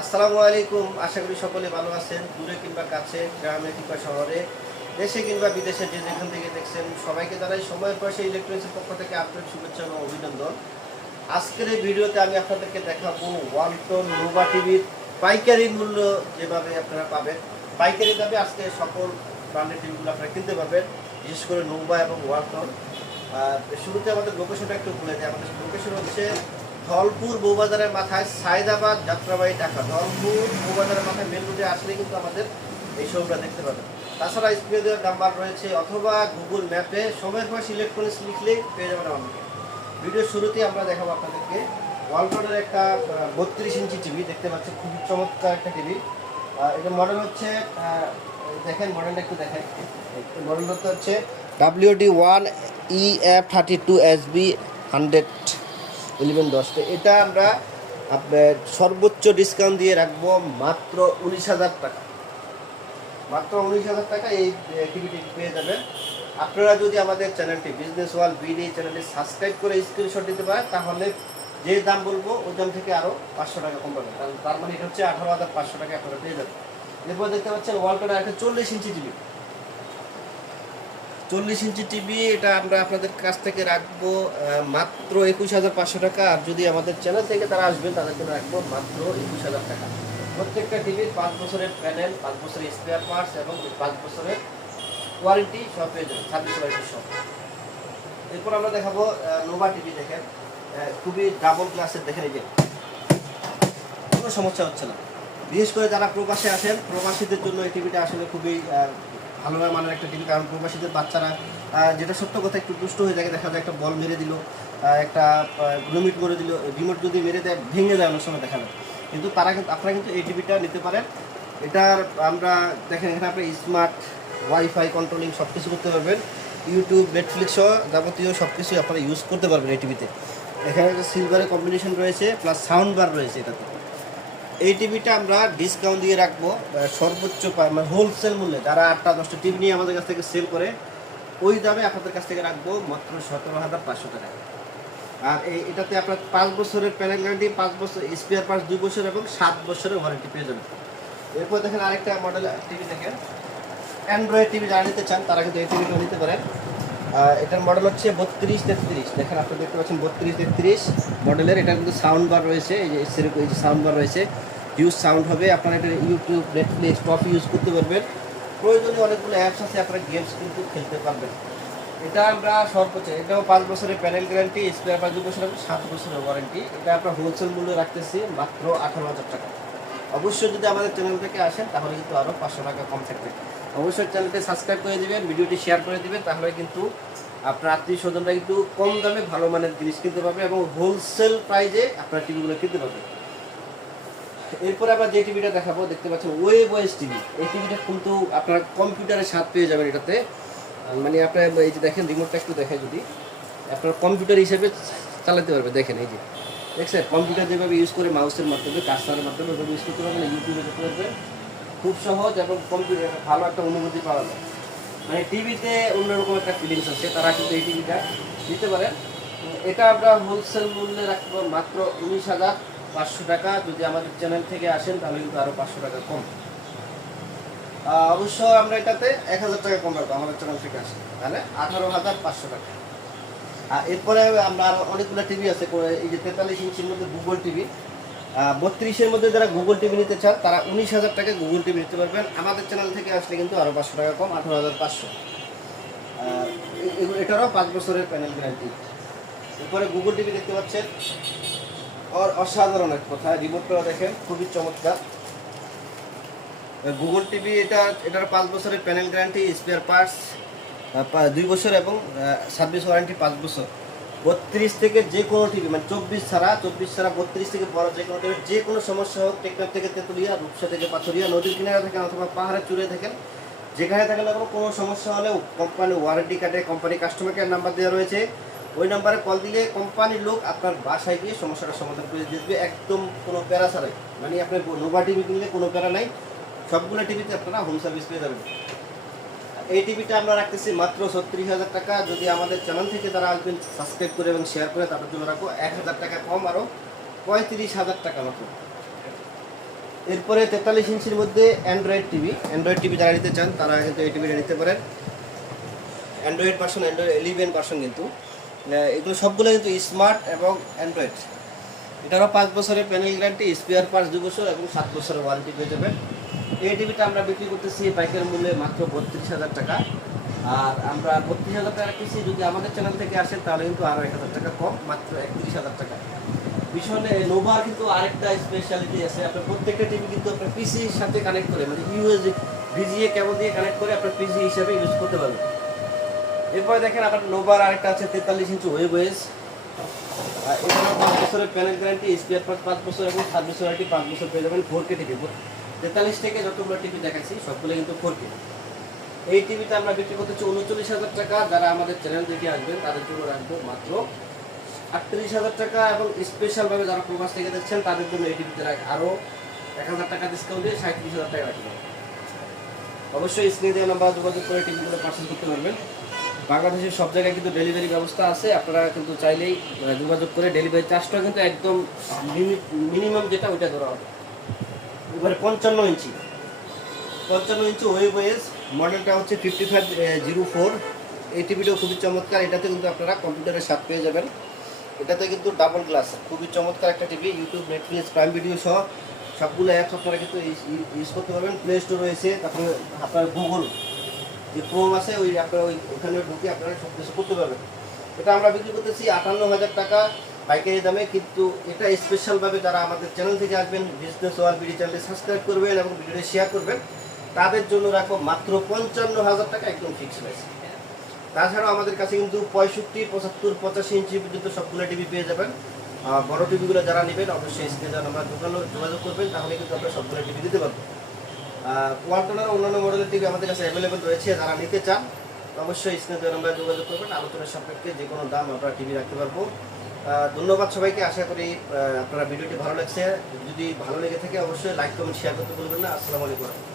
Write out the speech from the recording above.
আসসালামু আলাইকুম। আশা করি সকলে ভালো আছেন। দূরে কিংবা কাছে, গ্রামে কিংবা শহরে, দেশে কিংবা বিদেশে যে যেখান থেকে দেখছেন সবাইকে জানাই সময়ের পাশে ইলেকট্রনিক্সের পক্ষ থেকে আপনার শুভেচ্ছা ও অভিনন্দন। আজকের এই ভিডিওতে আমি আপনাদেরকে দেখাবো ওয়ালটন নোভা টিভির পাইকারি মূল্য যেভাবে আপনারা পাবেন। পাইকারি দামে আজকে সকল ব্র্যান্ডের টিভিগুলো আপনারা কিনতে পারবেন, বিশেষ করে নোভা এবং ওয়ালটন। শুরুতে আমাদের লোকেশনটা একটু বলে দিই। আমাদের লোকেশন হচ্ছে ধলপুর বউবাজারের মাথায় সায়দাবাদ যাত্রাবাড়ি ঢাকা। ধলপুর বউবাজারের মাথায় মেন রোডে আসলে কিন্তু আমাদের এই শোরুমটা দেখতে পাবেন। তাছাড়া স্ক্রিনে দেওয়ার নাম্বার রয়েছে, অথবা গুগল ম্যাপে সময়ের পাশে ইলেকট্রনিক্স লিখলেই পেয়ে যাবেন আমাদেরকে। ভিডিওর শুরুতেই আমরা দেখাবো আপনাদেরকে ওয়ালটনের একটা 32 ইঞ্চি টিভি দেখতে পাচ্ছেন, খুবই চমৎকার একটা টিভি। এটা মডেল হচ্ছে, দেখেন মডেলটা একটু দেখেন। মডেলটা হচ্ছে WD1EF32SB100 এটা আমরা আপনার সর্বোচ্চ ডিসকাউন্ট দিয়ে রাখবো মাত্র 19,000 টাকা। মাত্র 19,000 টাকা এই টিভিটি পেয়ে যাবেন। আপনারা যদি আমাদের চ্যানেলটি বিজনেস ওয়ার্ল্ড বিডি চ্যানেলটি সাবস্ক্রাইব করে স্ক্রিনশট দিতে পারেন, তাহলে যে দাম বলবো ওই দাম থেকে আরও 500 টাকা কম পাবেন। তার মানে এটা হচ্ছে 18,500 টাকা আপনারা পেয়ে যাবেন। এরপর দেখতে পাচ্ছেন ওয়ালটনের একটা 40 ইঞ্চি টিভি। 40 ইঞ্চি টিভি এটা আমরা আপনাদের কাছ থেকে রাখবো মাত্র 21,500 টাকা। আর যদি আমাদের চ্যানেল থেকে তারা আসবেন তাদের জন্য রাখবো মাত্র 21,000 টাকা। প্রত্যেকটা টিভির 5 বছরের প্যানেল, 5 বছরের স্পেয়ার পার্টস এবং 5 বছরের ওয়ারেন্টি সব পেয়ে যাবেন, 26 ওয়ারেন্টি সব। এরপর আমরা দেখাবো নোভা টিভি। দেখেন খুবই ডাবল গ্লাসের, দেখেন এই যে কোনো সমস্যা হচ্ছে না। বিশেষ করে যারা প্রবাসে আসেন, প্রবাসীদের জন্য এই টিভিটা আসলে খুবই ভালো মানের একটা টিভি। কারণ প্রবাসীদের বাচ্চারা, যেটা সত্য কথা, একটু দুষ্ট হয়ে যায়। দেখা যায় একটা বল মেরে দিল, একটা রিমোট করে দিল, রিমোট যদি মেরে দেয় ভেঙে যায় অনেক সময় দেখা যায়। কিন্তু আপনারা কিন্তু এই টিভিটা নিতে পারেন। এটার আমরা দেখেন এখানে আপনি স্মার্ট ওয়াইফাই কন্ট্রোলিং সব কিছু করতে পারবেন। ইউটিউব, নেটফ্লিক্স সহ যাবতীয় সব কিছুই আপনারা ইউজ করতে পারবেন এই টিভিতে। এখানে একটা সিলভারের কম্বিনেশন রয়েছে, প্লাস সাউন্ড বার রয়েছে এটাতে। এই টিভিটা আমরা ডিসকাউন্ট দিয়ে রাখবো সর্বোচ্চ মানে হোলসেল মূল্যে। যারা 8টা-10টা টিভি নিয়ে আমাদের কাছ থেকে সেল করে ওই দামে আপনাদের কাছ থেকে রাখবো মাত্র 17,500 টাকা। আর এটাতে আপনার 5 বছরের প্যানেল গ্যারান্টি, 5 বছর স্পেয়ার পার্টস 2 বছর এবং 7 বছরের ওয়ারেন্টি পেয়ে যাবেন। এরপর দেখেন আরেকটা মডেল টিভি দেখেন, অ্যান্ড্রয়েড টিভি যারা নিতে চান তারা কিন্তু এই টিভিটা নিতে পারেন। এটার মডেল হচ্ছে 3233। দেখেন আপনি দেখতে পাচ্ছেন 3233 মডেলের। এটা কিন্তু সাউন্ড বার রয়েছে, এই যে সেরকম এই যে সাউন্ড বার রয়েছে, হিউজ সাউন্ড হবে। আপনারা এটা ইউটিউব, নেটফ্লিক্স, টপ ইউজ করতে পারবেন। প্রয়োজনীয় অনেকগুলো অ্যাপস আছে, আপনারা গেমস কিন্তু খেলতে পারবেন। এটা আমরা সর্বোচ্চ, এটাও 5 বছরের প্যানেল গ্যারান্টি, স্পেয়ার পার্টস 2 বছর এবং 7 বছরের ওয়ারেন্টি। এটা আমরা হোলসেল মূল্যে রাখতেছি মাত্র 18,000 টাকা। অবশ্যই যদি আমাদের চ্যানেল থেকে আসেন তাহলে কিন্তু আরও 500 টাকা কম থাকবে। অবশ্যই চ্যানেলটি সাবস্ক্রাইব করে দেবেন, ভিডিওটি শেয়ার করে দেবেন, তাহলে কিন্তু আপনার আত্মীয় স্বজনরা কিন্তু কম দামে ভালো মানের জিনিস কিনতে পারবে এবং হোলসেল প্রাইজে আপনার টিভিগুলো কিনতে পারবে। এরপরে আমরা যে টিভিটা দেখাবো, দেখতে পাচ্ছেন ওয়েব ওয়েস টিভি। এই টিভিটা কিন্তু আপনার কম্পিউটারের স্বাদ পেয়ে যাবেন এটাতে। মানে আপনার এই যে দেখেন রিমোটটা একটু দেখে, যদি আপনার কম্পিউটার হিসেবে চালাতে পারবে। দেখেন এই যে দেখছেন কম্পিউটার যেভাবে ইউজ করে মাউসের মাধ্যমে, কার্সারের মাধ্যমে ওইভাবে ইউজ করতে পারবেন, ইউটিউবে করতে পারবেন। খুব সহজ এবং কম্পিউটার ভালো একটা অনুভূতি পাওয়া যায়। মানে টিভিতে অন্যরকম একটা ফিলিংস আছে, তারা কিন্তু এই টিভিটা নিতে পারেন। এটা আমরা হোলসেল মূল্যে রাখবো মাত্র 19,500 টাকা। যদি আমাদের চ্যানেল থেকে আসেন তাহলে কিন্তু আরও 500 টাকা কম। অবশ্য আমরা এটাতে 1,000 টাকা কম রাখবো আমাদের চ্যানেল থেকে আসেন, তাহলে 18,500 টাকা। আর এরপরে আমরা আরও অনেকগুলো টিভি আছে। এই যে 43 ইঞ্চির মধ্যে গুগল টিভি, 32-এর মধ্যে যারা গুগল টিভি নিতে চান তারা 19,000 টাকা গুগল টিভি নিতে পারবেন। আমাদের চ্যানেল থেকে আসলে কিন্তু আরও 500 টাকা কম, 18,500। এটারও 5 বছরের প্যানেল গ্যারান্টি। এরপরে গুগল টিভি দেখতে পাচ্ছেন, অসাধারণ এক কথা। রিমোটটা দেখেন খুবই চমৎকার। গুগল টিভি এটার 5 বছরের প্যানেল গ্যারান্টি, স্পেয়ার পার্টস 2 বছর এবং সার্ভিস ওয়ারেন্টি 5 বছর। 32 থেকে যে কোনো টিভি, মানে 24 ছাড়া 32 থেকে বড় যে কোনো টিভি, যে কোনো সমস্যা হোক, টেকনাফ থেকে তেঁতুলিয়া, রূপসা থেকে পাথরিয়া, নদীর কিনারে থাকেন অথবা পাহাড়ের চূড়ে থাকেন, যেখানে থাকেন না কোনো সমস্যা হলেও কোম্পানি ওয়ারেন্টি কার্ডে কোম্পানি কাস্টমার কেয়ার নাম্বার দেওয়া রয়েছে। ওই নাম্বারে কল দিলে কোম্পানির লোক আপনার বাসায় গিয়ে সমস্যাটার সমাধান করে দিবে, একদম কোনো প্যারা ছাড়াই। মানে আপনার নোভা টিভি কিনলে কোনো প্যারা নাই, সবগুলো টিভিতে আপনারা হোম সার্ভিস পেয়ে যাবেন। এই টিভিটা আমরা রাখতেছি মাত্র 36,000 টাকা। যদি আমাদের চ্যানেল থেকে তারা আসবেন সাবস্ক্রাইব করে এবং শেয়ার করে, তাদের জন্য রাখবো 1,000 টাকা কম, আরও 35,000 টাকা মাত্র। এরপরে 43 ইঞ্চির মধ্যে অ্যান্ড্রয়েড টিভি যারা নিতে চান তারা কিন্তু এই টিভিটা নিতে পারেন। অ্যান্ড্রয়েড ভার্সন, অ্যান্ড্রয়েড 11 ভার্সন কিন্তু এগুলো সবগুলো কিন্তু স্মার্ট এবং অ্যান্ড্রয়েড। এটারও 5 বছরের প্যানেল গ্যারান্টি, স্পেয়ার পার্টস 2 বছর এবং 7 বছরের ওয়ারেন্টি পেয়ে যাবেন। এই টিভিটা আমরা বিক্রি করতেছি পাইকারি মূল্যে মাত্র 32,000 টাকা। আর আমরা 32,000 টাকা কিনছি, যদি আমাদের চ্যানেল থেকে আসেন তাহলে কিন্তু আরও 1,000 টাকা কম, মাত্র 31,000 টাকা। ভীষণ নোভার কিন্তু আরেকটা স্পেশালিটি আছে, আপনার প্রত্যেকটা টিভি কিন্তু আপনার পিসির সাথে কানেক্ট করে, মানে ইউএসবি ভিজিএ কেবল দিয়ে কানেক্ট করে আপনার পিসি হিসাবে ইউজ করতে পারবেন। এরপরে দেখেন আপনার নোভার আরেকটা আছে 43 ইঞ্চি ওয়েবওয়েজ। এখানেও 5 বছরের প্যানেল গ্যারান্টি, স্পেয়ার পার্টস 5 বছর এবং 7 বছর ওয়ারেন্টি, 5 বছর পেয়ে যাবেন। 4K টিভি, 43 থেকে যতগুলো টিভি দেখাচ্ছি সবগুলো কিন্তু 4K। এই টিভিটা আমরা বিক্রি করতেছি 39,000 টাকা। যারা আমাদের চ্যানেল দেখে আসবেন তাদের জন্য রাখবো মাত্র 38,000 টাকা, এবং স্পেশালভাবে যারা প্রবাস থেকে দেখছেন তাদের জন্য এই টিভিতে আরও 1,000 টাকা ডিসকাউন্ট দিয়ে 37,000 টাকা রাখবেন। অবশ্যই স্ক্রিনে দেওয়া নাম্বার যোগাযোগ করে টিভিগুলো পার্সেল করতে পারবেন। বাংলাদেশের সব জায়গায় কিন্তু ডেলিভারি ব্যবস্থা আছে, আপনারা কিন্তু চাইলেই যোগাযোগ করে ডেলিভারি চার্জটা কিন্তু একদম মিনিমাম যেটা ওইটা ধরা হবে। এবারে 55 ইঞ্চি ওয়েবওয়েজ, মডেলটা হচ্ছে 5504। এই টিভিটাও খুবই চমৎকার, এটাতে কিন্তু আপনারা কম্পিউটারের স্বাদ পেয়ে যাবেন। এটাতে কিন্তু ডাবল গ্লাস, খুবই চমৎকার একটা TV. YouTube, Netflix, prime video সহ সবগুলো অ্যাপস আপনারা কিন্তু ইউজ করতে পারবেন। প্লে স্টোর রয়েছে, তারপরে আপনার গুগল যে ক্রোম আছে ওই আপনারা ওইখানে ঢুকে আপনারা সব কিছু করতে পারবেন। এটা আমরা বিক্রি করতেছি 58,000 টাকা পাইকারি দামে। কিন্তু এটা স্পেশালভাবে যারা আমাদের চ্যানেল থেকে আসবেন, বিজনেস ওয়ার্ল্ড বিডি চ্যানেলটি সাবস্ক্রাইব করবেন এবং ভিডিওটি শেয়ার করবেন, তাদের জন্য রাখবো মাত্র 55,000 টাকা, একদম ফিক্স প্রাইস। তাছাড়াও আমাদের কাছে কিন্তু 65, 75, 85 ইঞ্চি পর্যন্ত সবগুলো টিভি পেয়ে যাবেন। বড় টিভিগুলো যারা নেবেন অবশ্যই স্ক্রিনে আমরা যোগাযোগ করবেন, তাহলে কিন্তু আমরা সবগুলো টিভি দিতে পারবো। ওয়ালটনের অন্যান্য মডেলের টিভি আমাদের কাছে অ্যাভেলেবেল রয়েছে, যারা নিতে চান অবশ্যই স্ক্রিনে আমরা যোগাযোগ করবেন। আলোচনার সাপেক্ষে যে কোনো দাম আমরা টিভি রাখতে পারবো। ধন্যবাদ সবাইকে, আশা করি আপনারা ভিডিওটি ভালো লাগছে। যদি ভালো লেগে থাকে অবশ্যই লাইক, কমেন্ট, শেয়ার করতে ভুলবেন না। আসসালামু আলাইকুম।